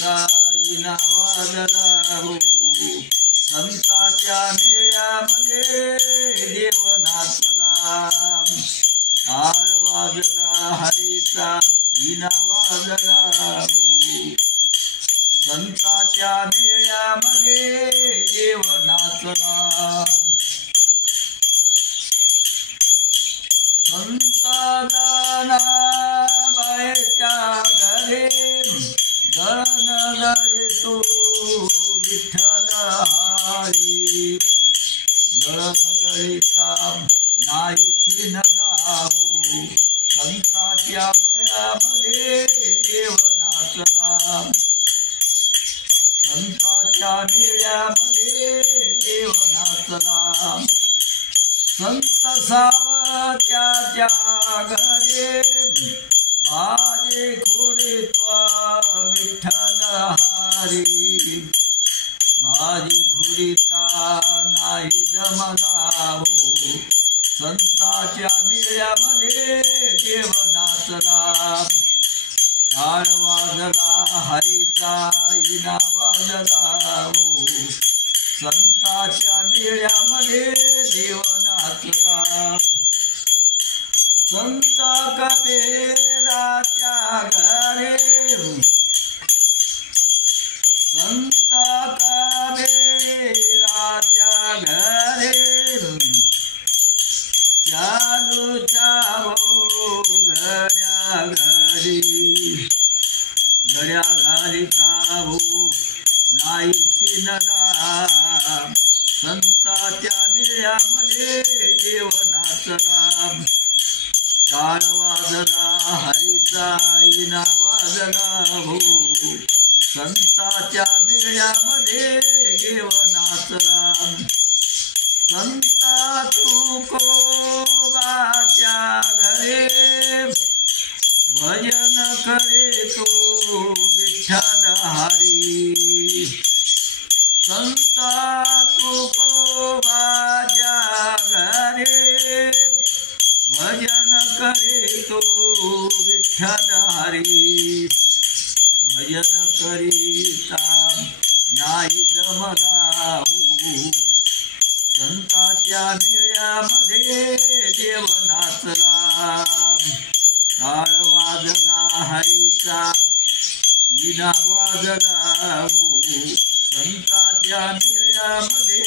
हरीचा विना वाजला हो संताच्या मेळ्यामध्ये देव नाचला टाळ वाजला हरीचा विना वाजला हो संताच्या मेळ्यामध्ये देव नाचला संत जाना बाहेरच्या घरे धन गळे तो विठ्ठल हरी धन गळीचा नाही चिन्हला हो संताच्या मेळ्यामध्ये देव नाचला संताच्या मेळ्यामध्ये देव नाचला संत सावत्याच्या घरे भाजे खोडे विठ्ठल हरी भाजी खुरीचा नाही जमला हो संताच्या मेळ्यामध्ये देव नाचला टाळ वाजला हरीचा विना वाजला हो संताच्या मेळ्यामध्ये देव नाचला संत कबीराच्या घरे संत कबीराच्या घरे चालूच्या हो घड्या घरी घड्या घालिता हो नाही शिनला संताच्या मेळ्यामध्ये देव नाचला टाळ वाजला हरीचा विना वाजला हो संताच्या मेळ्यामध्ये देव नाचला संता तुकोबाच्या घरे भजन करे तो विठ्ठल हरी संता तुकोबाच्या घरे भजन करे तो विठ्ठल हरी भजन करीता नाही जमला हो संताच्या मेळ्यामध्ये देव नाचला टाळ वाजला हरीचा विना वाजला हो संताच्या मेळ्यामध्ये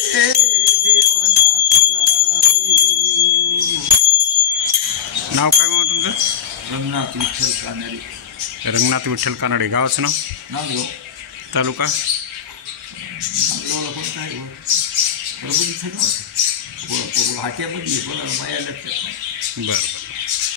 देव नाचला हो. नाव काय मग तुमचं? रंगनाथ विठ्ठल कानडे. रंगनाथ विठ्ठल कानडे. गावाचं नाव? नांदेव. तालुका? हाट्यामध्ये मला लक्षात नाही. बरं.